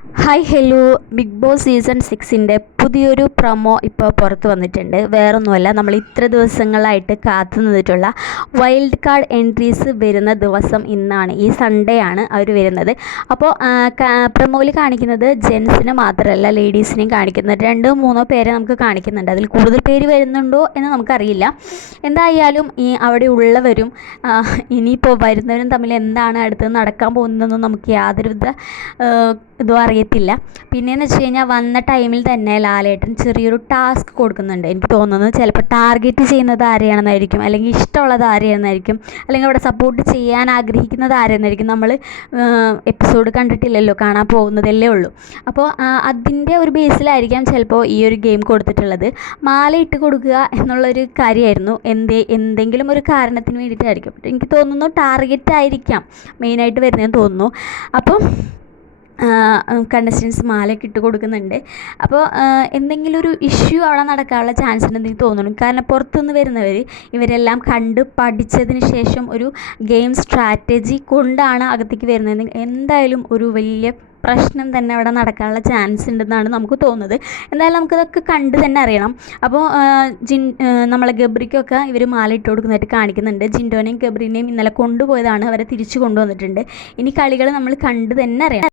Hi hello, big boss season 6ൻ്റെ പുതിയൊരു promo ഇപ്പോൾ പുറത്ത് വന്നിട്ടുണ്ട്. വേറൊന്നുമല്ല, നമ്മൾ ഇത്ര ദിവസങ്ങളായിട്ട് കാത്തു നിന്നിട്ടുള്ള വൈൽഡ് കാർഡ് എൻട്രീസ് വരുന്ന ദിവസം ഇന്നാണ്. ഈ സൺഡേ ആണ് അവർ വരുന്നത്. അപ്പോൾ പ്രൊമോയിൽ കാണിക്കുന്നത് ജെൻസിനെ മാത്രമല്ല ലേഡീസിനെയും കാണിക്കുന്നുണ്ട്. 2-3 പേരെ നമുക്ക് കാണിക്കുന്നുണ്ട്. അതിൽ കൂടുതൽ പേര് വരുന്നുണ്ടോ എന്ന് നമുക്കറിയില്ല. എന്തായാലും അവിടെ ഉള്ളവരും ഇനിയിപ്പോൾ വരുന്നവരും തമ്മിൽ എന്താണ് അടുത്ത് നടക്കാൻ പോകുന്നതെന്നും നമുക്ക് യാതൊരുവിധ ഇതും അറിയത്തില്ല. പിന്നെയെന്ന് വെച്ച് കഴിഞ്ഞാൽ വന്ന ടൈമിൽ തന്നെ ലാലേട്ടൻ ചെറിയൊരു ടാസ്ക് കൊടുക്കുന്നുണ്ട്. എനിക്ക് തോന്നുന്നത് ചിലപ്പോൾ ടാർഗറ്റ് ചെയ്യുന്നത് ആരെയാണെന്നായിരിക്കും, അല്ലെങ്കിൽ ഇഷ്ടമുള്ളത് ആരെയാണെന്നായിരിക്കും, അല്ലെങ്കിൽ അവിടെ സപ്പോർട്ട് ചെയ്യാൻ ആഗ്രഹിക്കുന്നത് ആരെയെന്നായിരിക്കും. നമ്മൾ എപ്പിസോഡ് കണ്ടിട്ടില്ലല്ലോ, കാണാൻ പോകുന്നതല്ലേ ഉള്ളൂ. അപ്പോൾ അതിൻ്റെ ഒരു ബേസിലായിരിക്കാം ചിലപ്പോൾ ഈ ഒരു ഗെയിം കൊടുത്തിട്ടുള്ളത്. മാല ഇട്ട് കൊടുക്കുക എന്നുള്ളൊരു കാര്യമായിരുന്നു. എന്തെങ്കിലും ഒരു കാരണത്തിന് വേണ്ടിയിട്ടായിരിക്കും. എനിക്ക് തോന്നുന്നു ടാർഗറ്റ് ആയിരിക്കാം മെയിനായിട്ട് വരുന്നതെന്ന് തോന്നുന്നു. അപ്പോൾ കണ്ടസ്റ്റൻസ് മാലയൊക്കെ ഇട്ട് കൊടുക്കുന്നുണ്ട്. അപ്പോൾ എന്തെങ്കിലും ഒരു ഇഷ്യൂ അവിടെ നടക്കാനുള്ള ചാൻസ് ഉണ്ടെന്ന് എനിക്ക് തോന്നുന്നു. കാരണം പുറത്തുനിന്ന് വരുന്നവർ ഇവരെല്ലാം കണ്ട് പഠിച്ചതിന് ശേഷം ഒരു ഗെയിം സ്ട്രാറ്റജി കൊണ്ടാണ് അകത്തേക്ക് വരുന്നത്. എന്തായാലും ഒരു വലിയ പ്രശ്നം തന്നെ അവിടെ നടക്കാനുള്ള ചാൻസ് ഉണ്ടെന്നാണ് നമുക്ക് തോന്നുന്നത്. എന്തായാലും നമുക്കിതൊക്കെ കണ്ട് തന്നെ അറിയണം. അപ്പോൾ നമ്മളെ ഗബ്രിക്കൊക്കെ ഇവർ മാല ഇട്ട് കൊടുക്കുന്നതായിട്ട് കാണിക്കുന്നുണ്ട്. ജിൻഡോനെയും ഗബ്രീനെയും ഇന്നലെ കൊണ്ടുപോയതാണ്, അവരെ തിരിച്ചു കൊണ്ടുവന്നിട്ടുണ്ട്. ഇനി കളികൾ നമ്മൾ കണ്ട് തന്നെ അറിയണം.